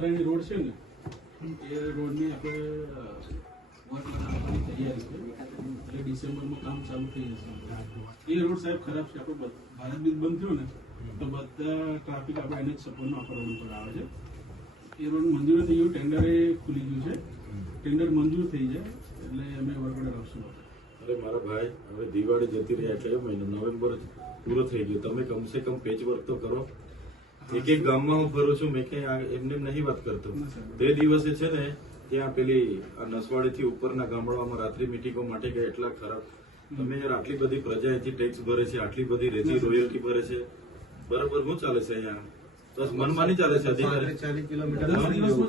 Road છે ને એ રોડની આપણે વર્ક બનાવવાની તૈયારી છે એટલે ડિસેમ્બરમાં કામ ચાલુ થઈ જશે. એ રોડ સાહેબ ખરાબ છે. આપણો ભારત બીજ બંધ થયો ને તો બધા ટ્રાફિક આપણે એને જ સપોર્ટનો આપણા રોડ ઉપર આવે છે. એ રોડ મંજૂર થઈ ગયું, ટેન્ડરે ખુલી ગયું છે. ટેન્ડર મંજૂર થઈ જાય એટલે અમે વર્ક ઓર્ડર આપશું. અરે મારા ભાઈ, હવે દિવાળી જતી રહી, કયો મહિનો? નવેમ્બર પૂરો થઈ ગયો. તમે કમસે કમ પેચ વર્ક તો કરો. એક એક ગામમાં હું ફરું છું, મેં કઈ એમને નહીં વાત કરતો. તે દિવસે છે ને ત્યાં પેલી નસવાડી થી ઉપરના ગામડાઓમાં રાત્રિ મિટિંગો માટે ગયા. એટલા ખરાબ. તમે યાર આટલી બધી પ્રજા અહીંથી ટેક્સ ભરે છે, આટલી બધી રેતી રોયલ્ટી ભરે છે, બરાબર શું ચાલે છે અહીંયા? બસ મનમાની ચાલે છે અધિકારી. 40 કિલોમીટર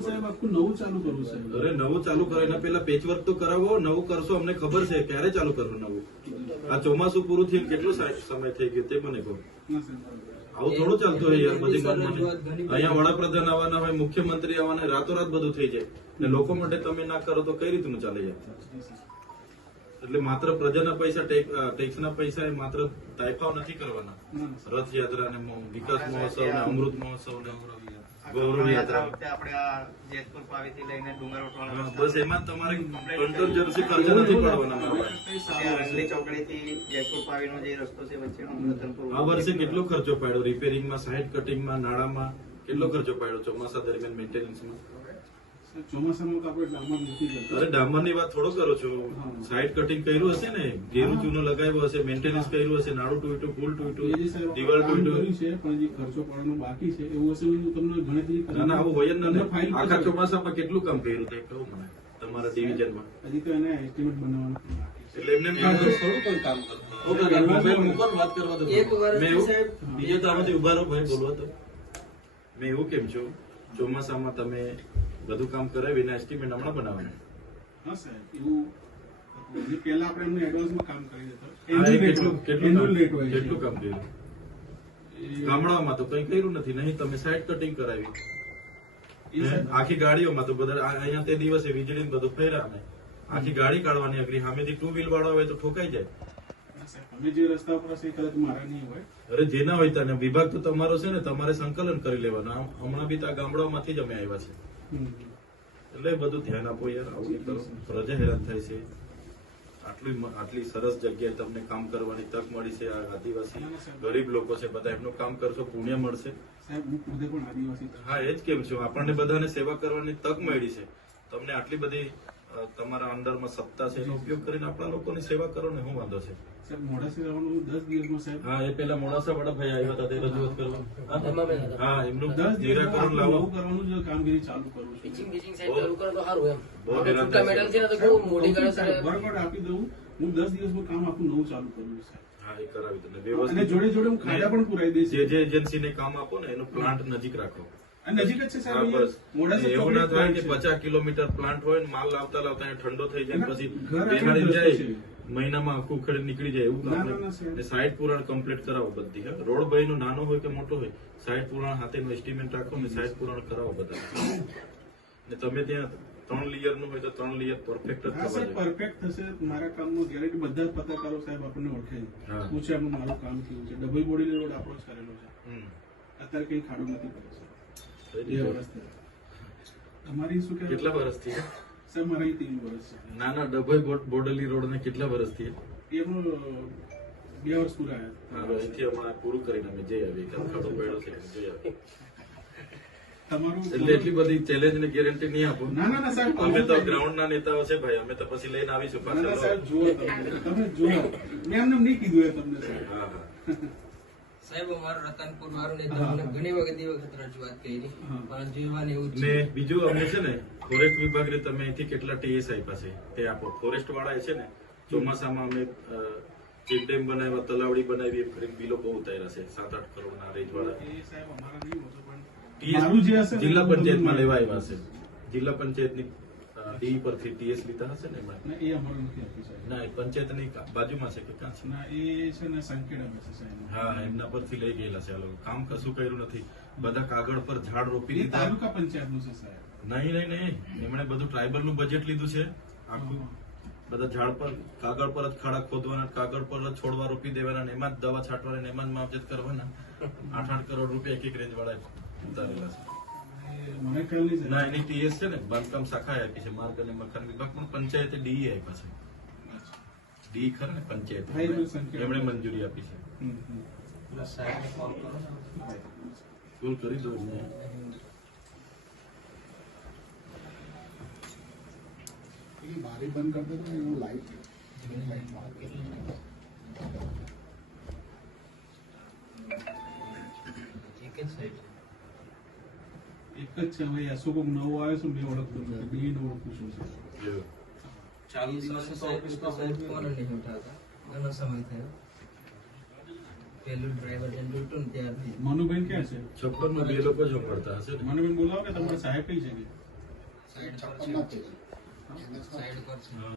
સાહેબ આખું નવું ચાલુ કરવું છે. અરે નવું ચાલુ કરો એના પેલા પેચ વર્ક તો કરાવો. નવું કરશો અમને ખબર છે, ક્યારે ચાલુ કરવું નવું? આ ચોમાસું પૂરું થયું કેટલો સમય થઈ ગયો તે મને કહો. આવું થોડું ચાલતું હોય યાર. બધી અહીંયા વડાપ્રધાન આવવાના હોય, મુખ્યમંત્રી આવવાના, રાતોરાત બધું થઈ જાય ને લોકો માટે તમે ના કરો તો કઈ રીતનું ચાલે યાર? એટલે માત્ર પ્રજાના પૈસા, ટેક્સના પૈસા એ માત્ર તાઇફાઓ નથી કરવાના. રથયાત્રા ને વિકાસ મહોત્સવ ને અમૃત મહોત્સવ ને ગૌરવ યાત્રા, બસ એમાં તમારે કંટ્રોલ ખર્ચા નથી પડવાના. આ વર્ષે કેટલો ખર્ચો પાડ્યો રિપેરિંગમાં, સાઇડ કટિંગમાં, નાળામાં? કેટલો ખર્ચો પાડ્યો ચોમાસા દરમિયાન મેન્ટેનન્સમાં? ચોમાસામાં તો આપણે ડામર નથી કરતા. અરે ડામર ની વાત થોડો કરો છો. સાઇડ કટિંગ કર્યું હશે ને, ઘેરું ચૂનો લગાવ્યો હશે, મેન્ટેનન્સ કર્યું હશે, નાળું ટૂટ્યું, પુલ તૂટ્યું, દિવાલ તૂટ્યું છે, પણ જે ખર્ચો પડવાનો બાકી છે એવું હશે હું તમને ગણતરી ના ના આવું હોય જ નથી. આખા ચોમાસામાં કેટલું કામ કર્યું તે કહું મને તમારા ડિવિઝનમાં. હજી તો એને એસ્ટિમેટ બનાવવાનું એટલે એમને થોડું કોઈ કામ કરતું. મોબાઈલ મૂકો ને વાત કરવા દો. બીજો તો આમાંથી ઉભા રહો ભાઈ, બોલવા તો. મેં એવું કેમ છું, ચોમાસામાં તમે બધું કામ કરાવીને એસ્ટિમેટ હમણાં બનાવવાનું? હા સાહેબ, એવું પહેલા આપણે એમને એડવાન્સમાં કામ કરી દેતા. કેટલું કામ કર્યું ગામડાઓમાં? તો કઈ કર્યું નથી. નહીં તમે સાઇડ કટિંગ કરાવી આખી ગાડીઓમાં તો બધા. અહીંયા તે દિવસે વીજળી બધું ફેર્યા ને આખી ગાડી કાઢવાની અઘરી. સામેથી 2 વ્હીલ વાળા હોય તો ઠોકાઈ જાય. અમે જે રસ્તા પર હશે કદાચ મારા નહીં હોય. અરે જેના હોય ત્યાં વિભાગ તો તમારો છે ને, તમારે સંકલન કરી લેવાનું. હમણાં બી આ ગામડાઓમાંથી જ અમે આવ્યા છે એટલે બધું ધ્યાન આપો યાર. આવું કરો, પ્રજા હેરાન થાય છે. આટલી સરસ જગ્યાએ તમને કામ કરવાની તક મળી છે. આ આદિવાસી ગરીબ લોકો છે બધા, એમનું કામ કરશો પુણ્ય મળશે. સાહેબ હું ખુદે પણ આદિવાસી. હા એ જ કેમ છું, આપણને બધાને સેવા કરવાની તક મળી છે. તમને આટલી બધી તમારા અંડરમાં સત્તા છે, એનો ઉપયોગ કરીને આપણા લોકોની સેવા કરો ને શું વાંધો છે? સાહેબ મોડાસા રહેવાનું 10 દિવસમાં સાહેબ. હા એ પેલા મોડાસા વાળા ભાઈ આવ્યા હતા તે રજૂઆત કરવા. હા એમનું 10 નિરાકરણ લાવવું કરવાનું જ કામગીરી ચાલુ કરું છું. બરાબર આપી દઉં. હું 10 દિવસમાં કામ આખું નવું ચાલુ કરું છું સાહેબ. હા એ કરાવી દો. વ્યવસ્થિત જોડે જોડે હું ખાડા પણ પુરાઈ દઈશ. જે એજન્સીને કામ આપો ને એનું પ્લાન્ટ નજીક રાખો. નજીક જ છે સાહેબ. એવું ના થાય કે 50 કિલોમીટર પ્લાન્ટ હોય ને માલ લાવતા લાવતા ઠંડો થઈ જાય પછી બેમારી જાય, મહિનામાં આખું ઉખેડી નીકળી જાય. એવું કામ સાઈડ પુરાણ કમ્પ્લીટ કરાવો બધી. રોડ ભાઈ નાનો હોય કે મોટો હોય, સાઈડ પુરાણ હાથેનું એસ્ટિમેટ રાખો ને સાઈડ પુરાણ કરાવો બધા. ને તમે ત્યાં 3 લેયર નું હોય તો 3 લેયર પરફેક્ટ જ થવા. પરફેક્ટ થશે. મારા કામનું ગેરંટી બધા પત્રકારો સાહેબ આપણને ઓળખે છે, પૂછે આનું મારું કામ કેવું છે. ડબલ બોડી રોડ આપણો જ કરેલો છે. અત્યારે કઈ ખાડો નથી પડ્યો સર. 2 વર્ષથી. તમારી શું કે કેટલા વર્ષથી? સર મારા 3 વર્ષ છે. ના ના ડભોઈ બોડેલી રોડ ને કેટલા વર્ષથી? એમાં 2 વર્ષ પૂરા આવ્યા. અહીંથી હમણાં પૂરું કરીને અમે જઈ આવીએ. ખાડો પડ્યો છે જઈ આવીએ. તમારું એટલે એટલી બધી ચેલેન્જ ને ગેરંટી નહીં આપો. ના ના ના સાહેબ, અમે તો ગ્રાઉન્ડ ના નેતાઓ છે ભાઈ, અમે તો પછી લઈને આવીશું પાછા. સાહેબ જુઓ તમે જુઓ, મેં એમને નહીં કીધું એ તમને. હા હા સાહેબ અમારું રતનપુર મારું નેતા ઘણી વખત રજૂઆત કરી પણ જોવાનું એવું ને. બીજું અમે છે ને ફોરેસ્ટ વિભાગને તમે અહીંથી કેટલા ટીએસ આપ્યા છે તે આપો. ફોરેસ્ટ વાળા છે ને ચોમાસામાં અમે ચેક ડેમ બનાવ્યા, તલાવડી બનાવી, એમ કરીને બિલો બહુ ઉતાર્યા છે 7-8 કરોડના રેન્જ વાળા. જિલ્લા પંચાયતમાં લેવા આવ્યા છે. જિલ્લા પંચાયતની ડી પરથી ટીએસ લીધા હશે ને એમાં. એ અમારું નથી આપ્યું સાહેબ. ના પંચાયતની બાજુમાં છે કે ક્યાં છે? ના એ છે ને સંકેડામાં છે સાહેબ. હા એમના પરથી લઈ ગયેલા છે. આ લોકો કામ કશું કર્યું નથી. બધા કાગળ પર ઝાડ રોપી દીધા. તાલુકા પંચાયતનું છે સાહેબ. નહીં એમણે બધું ટ્રાઇબલ નું બજેટ લીધું છે આખું. બધા ઝાડ પર કાગળ પર જ ખાડા ખોદવાના, કાગળ પર જ છોડવા રોપી દેવાના, એમાં જ દવા છાંટવાના, એમાં જ માવજત કરવાના. 8-8 કરોડ રૂપિયા એક રેન્જ વાળા ઉતારેલા છે. મને ખ્યાલ નહીં ના સાહેબ. એની ટીએસ છે ને બાંધકામ શાખા આપી છે માર્ગ અને મકાન વિભાગ પણ પંચાયતે ડી આપ્યા છે ડી ખરા ને પંચાયત હા, એ સંખ્યા. એમણે મંજૂરી આપી છે હમ, હમ. સાહેબને કોલ કરો સ્કૂલ કરી દો ને. બારી બંધ કરતો તો એવું લાઈટ એક જ સાહેબ એક જ છે હવે અશોક નવો આવ્યો છે મેં ઓળખતો નથી બે નો ઓળખું છું સાહેબ. એવું. ચાલુ દિવસે સાહેબ ફોન નહીં ઉઠાવતા ઘણો સમય થયો પેલું ડ્રાઈવર જઈને લૂંટું ને ત્યારથી મનુબેન ક્યાં છે? છપ્પનમાં બે લોકો જ પડતા હશે ને મનુબેન બોલાવો કે તમારા સાહેબ કઈ છે કે સાઈડ પર છપ્પન છે ના પેજ સાઈડ પર છે